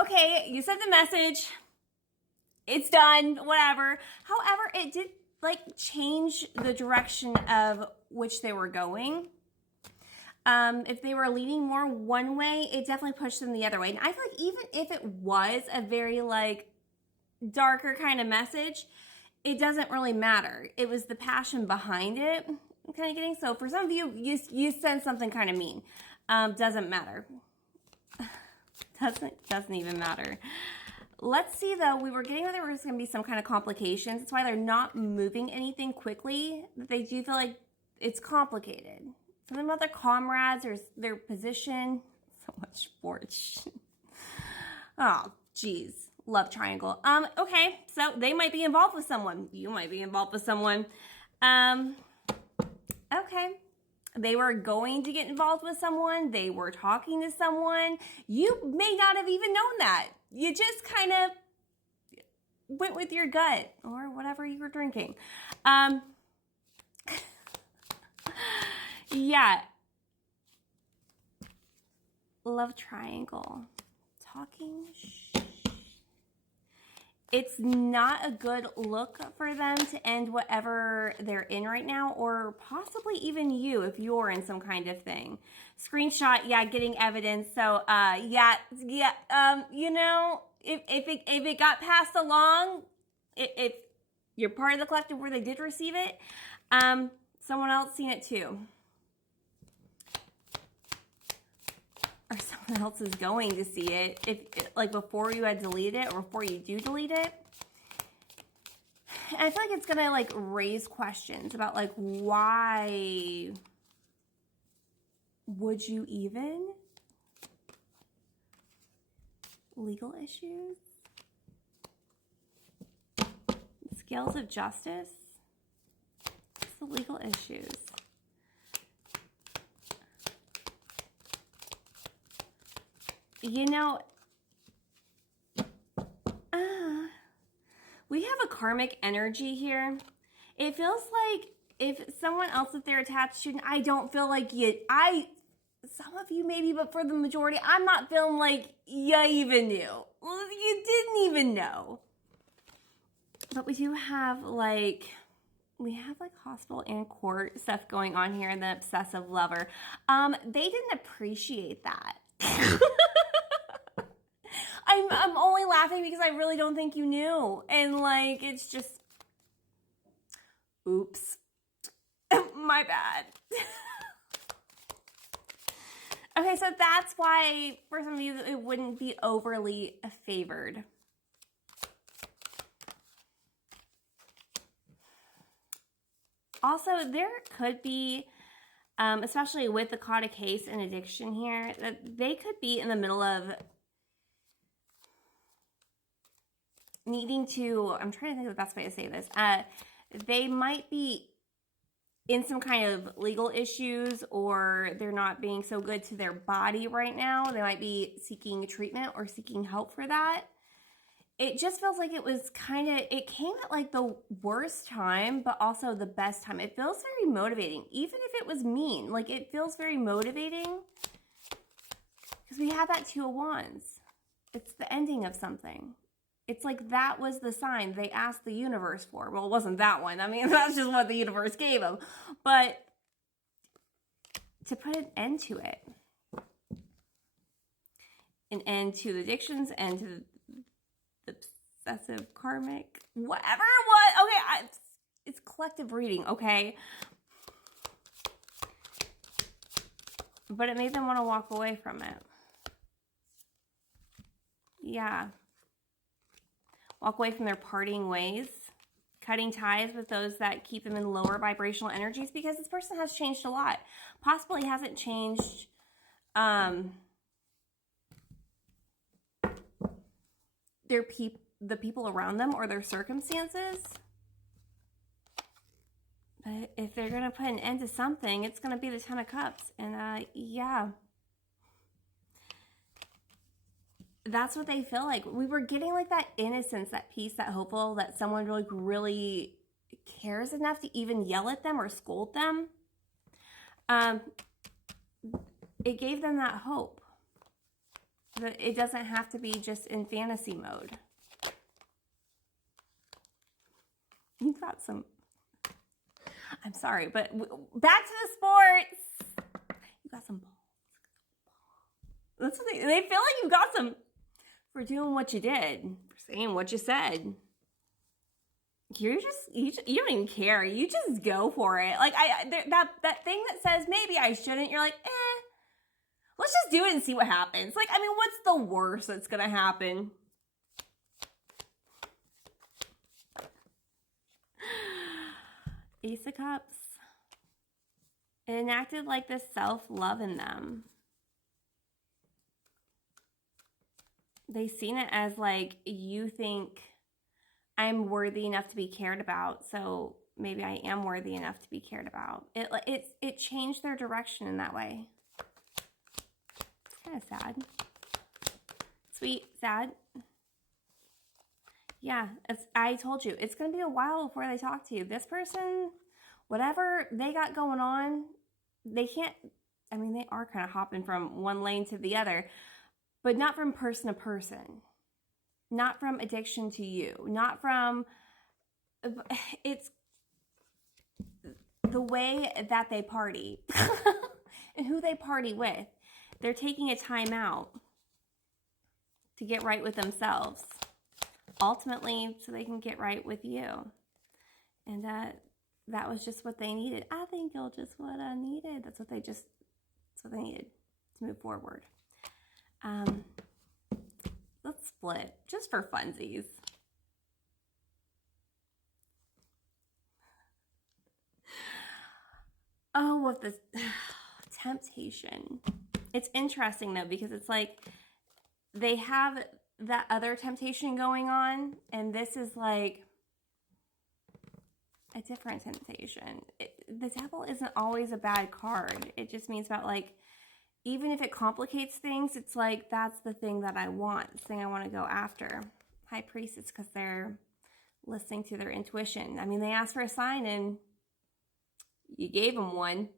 okay, you sent the message. It's done, whatever. However, it did like change the direction of which they were going. If they were leaning more one way, it definitely pushed them the other way. And I feel like even if it was a very like darker kind of message, it doesn't really matter. It was the passion behind it I'm kind of getting. So for some of you, you send something kind of mean. Doesn't matter. Doesn't even matter. Let's see though, we were getting that there was going to be some kind of complications. That's why they're not moving anything quickly. They do feel like it's complicated. Something about their comrades or their position. So much sports. Oh, geez. Love triangle. Okay, so they might be involved with someone. You might be involved with someone. Okay. They were going to get involved with someone. They were talking to someone. You may not have even known that. You just kind of went with your gut or whatever you were drinking. Yeah. Love triangle. Talking. It's not a good look for them to end whatever they're in right now, or possibly even you if you're in some kind of thing. Screenshot, yeah, getting evidence. So, you know, if it got passed along, if you're part of the collective where they did receive it, someone else seen it too. Or someone else is going to see it, if like before you had deleted it or before you do delete it. And I feel like it's gonna like raise questions about like why would you even? Legal issues? Scales of justice? What's the legal issues? You know, we have a karmic energy here. It feels like if someone else that they're attached to, and I don't feel like some of you maybe, but for the majority, I'm not feeling like you even knew. Well, you didn't even know. But we do have like, hospital and court stuff going on here in the obsessive lover. They didn't appreciate that. I'm only laughing because I really don't think you knew. And like, it's just, oops, my bad. Okay, so that's why for some of you it wouldn't be overly favored. Also, there could be, especially with the caught a case and addiction here, that they could be in the middle of needing to, I'm trying to think of the best way to say this. They might be in some kind of legal issues, or they're not being so good to their body right now. They might be seeking treatment or seeking help for that. It just feels like it was it came at like the worst time, but also the best time. It feels very motivating, even if it was mean. Like it feels very motivating because we have that Two of Wands. It's the ending of something. It's like that was the sign they asked the universe for. Well, it wasn't that one. I mean, that's just what the universe gave them. But to put an end to it. An end to the addictions, end to the obsessive karmic, whatever it was. Okay, it's collective reading, okay? But it made them want to walk away from it. Yeah. Walk away from their parting ways, cutting ties with those that keep them in lower vibrational energies, because this person has changed a lot. Possibly hasn't changed the people around them or their circumstances. But if they're going to put an end to something, it's going to be the Ten of Cups. And yeah. That's what they feel like. We were getting like that innocence, that peace, that hopeful, that someone really cares enough to even yell at them or scold them. It gave them that hope. It doesn't have to be just in fantasy mode. You got some... I'm sorry, but back to the sports. You got some balls. That's what they feel like you got some for doing what you did, for saying what you said. You don't even care. You just go for it. Like that thing that says maybe I shouldn't. You're like, let's just do it and see what happens. Like, I mean, what's the worst that's gonna happen? Ace of Cups. It enacted like this self-love in them. They seen it as like, you think I'm worthy enough to be cared about, so maybe I am worthy enough to be cared about. It changed their direction in that way. It's kind of sad. Sweet, sad. Yeah, I told you, it's going to be a while before they talk to you. This person, whatever they got going on, they can't, I mean, they are kind of hopping from one lane to the other, but not from person to person. Not from addiction to you. Not from, it's the way that they party and who they party with. They're taking a time out to get right with themselves. Ultimately, so they can get right with you. And that was just what they needed. I think you're just what I needed. That's what they needed to move forward. Let's split just for funsies. Oh, what this temptation. It's interesting though, because it's like they have that other temptation going on, and this is like a different temptation. The devil isn't always a bad card. It just means about like, even if it complicates things, it's like, that's the thing that I want, the thing I want to go after. High Priestess, because they're listening to their intuition. I mean, they asked for a sign and you gave them one.